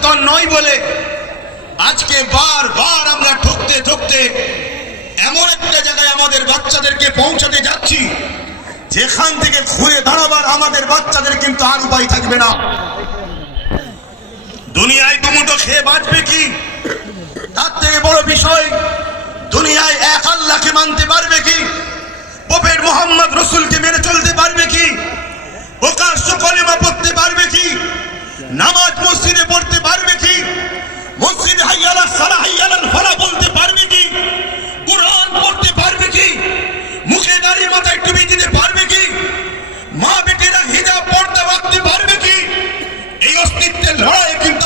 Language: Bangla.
সচেতন নই বলে আজকে বারবার আমরা ঠকতে ঠকতে এমন একটা জায়গায় আমাদের বাচ্চাদেরকে পৌঁছাতে যাচ্ছি যেখান থেকে ঘুরে দাঁড়াবার আমাদের বাচ্চাদের কিন্তু আর উপায় থাকবে না। দুনিয়ায় দুমুঠো খেয়ে বাঁচবে কি, তার থেকে বড় বিষয় দুনিয়ায় এক আল্লাহকে মানতে পারবে কি, প্রফেট মুহাম্মদ রাসূলকে মেনে চলতে পারবে কি, প্রকাশ্য কলেমা পড়তে পারবে কি, নামাজ মসজিদে পড়তে পারবে কি, মসজিদে হাইয়া আলাস সালাহ হাইয়া আলাল ফালাহ বলতে পারবে কি, কুরআন পড়তে পারবে কি, মুখে দাঁড়িয়ে মাথায় টুপি দিতে পারবে কি, মা বেটিরা হিজাব পর্দা রাখতে পারবে কি? এই অস্তিত্বের লড়াই কিন্তু